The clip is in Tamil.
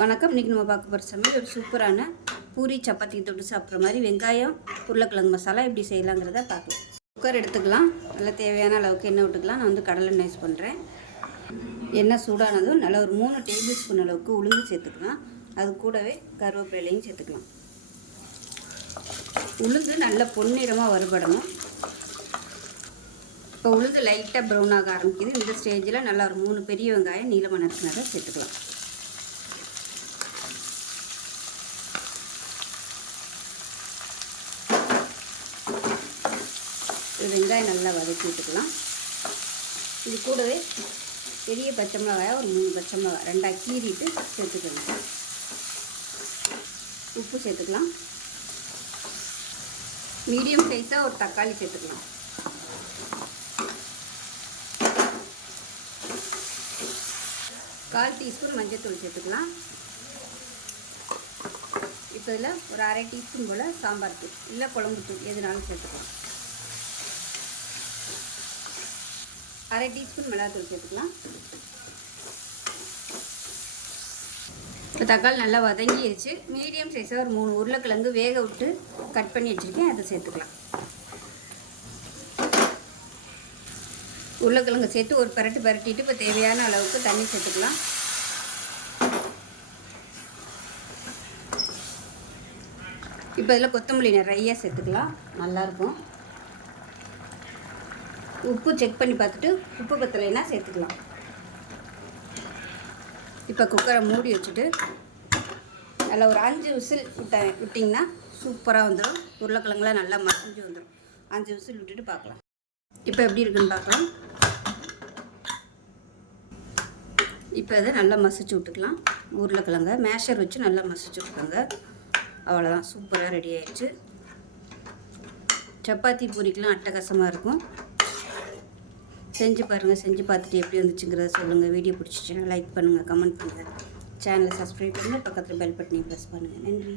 வணக்கம். இன்றைக்கி நம்ம பார்க்க போகிற சமையல் ஒரு சூப்பரான பூரி சப்பாத்தி தொட்டு சாப்பிட்ற மாதிரி வெங்காயம் உருளைக்கிழங்கு மசாலா எப்படி செய்யலாங்கிறத பார்க்கலாம். குக்கர் எடுத்துக்கலாம். நல்லா தேவையான அளவுக்கு எண்ணெய் விட்டுக்கலாம். நான் கடலை எண்ணெய் யூஸ் பண்ணுறேன். எண்ணெய் சூடானதும் நல்லா ஒரு 3 டேபிள் ஸ்பூன் அளவுக்கு உளுந்து சேர்த்துக்கலாம். அது கூடவே கருவேப்பிலையும் சேர்த்துக்கலாம். உளுந்து நல்லா பொன்னிறமாக வறுபடணும். இப்போ உளுந்து லைட்டாக ப்ரௌன் ஆக ஆரம்பிக்குது. இந்த ஸ்டேஜில் நல்லா ஒரு 3 பெரிய வெங்காயம் நீளமாக நறுக்கினதை சேர்த்துக்கலாம். வெங்காயம் நல்லா வதக்கி விட்டுக்கலாம். இது கூடவே பெரிய பச்சை மிளகாய் ஒரு 3 பச்சை மிளகாய் 2 கீறிட்டு சேர்த்துக்கலாம். உப்பு சேர்த்துக்கலாம். மீடியம் சைஸாக ஒரு தக்காளி சேர்த்துக்கலாம். கால் டீஸ்பூன் மஞ்சள்தூள் சேர்த்துக்கலாம். இப்போ இதில் ஒரு அரை டீஸ்பூன் போல் சாம்பார் தூள் இல்லை குழம்பு தூள் எதுனாலும் சேர்த்துக்கலாம். அரை டீஸ்பூன் மிளகாத்தூள் சேர்த்துக்கலாம். இப்போ தக்காளி நல்லா வதங்கிடுச்சு. மீடியம் சைஸாக ஒரு 3 உருளைக்கிழங்கு வேக விட்டு கட் பண்ணி வச்சுருக்கேன். அதை சேர்த்துக்கலாம். உருளைக்கிழங்கு சேர்த்து ஒரு பரட்டிட்டு இப்போ தேவையான அளவுக்கு தண்ணி சேர்த்துக்கலாம். இப்போ இதில் கொத்தமல்லி நிறைய சேர்த்துக்கலாம். நல்லாயிருக்கும். உப்பு செக் பண்ணி பார்த்துட்டு உப்பு பத்தலைன்னா சேர்த்துக்கலாம். இப்போ குக்கரை மூடி வச்சுட்டு நல்லா ஒரு 5 விசில் விட்டிங்கன்னா சூப்பராக வந்துடும். உருளைக்கிழங்குலாம் நல்லா மசிஞ்சு வந்துடும். 5 விசில் விட்டுட்டு பார்க்கலாம். இப்போ எப்படி இருக்குன்னு பார்க்கலாம். இப்போ இதை நல்லா மசிச்சு விட்டுக்கலாம். உருளைக்கிழங்க மேஷர் வச்சு நல்லா மசிச்சு விட்டுக்கோங்க. அவ்வளோதான், சூப்பராக ரெடி ஆயிடுச்சு. சப்பாத்தி பூரிக்கெலாம் அட்டகாசமாக இருக்கும். செஞ்சு பாருங்கள். செஞ்சு பார்த்துட்டு எப்படி வந்துச்சுங்கிறத சொல்லுங்கள். வீடியோ பிடிச்சிச்சுன்னா லைக் பண்ணுங்கள், கமெண்ட் பண்ணுங்கள். சேனலை சப்ஸ்கிரைப் பண்ணுங்கள். பக்கத்தில் பெல் பட்டனையும் ப்ரெஸ் பண்ணுங்கள். நன்றி.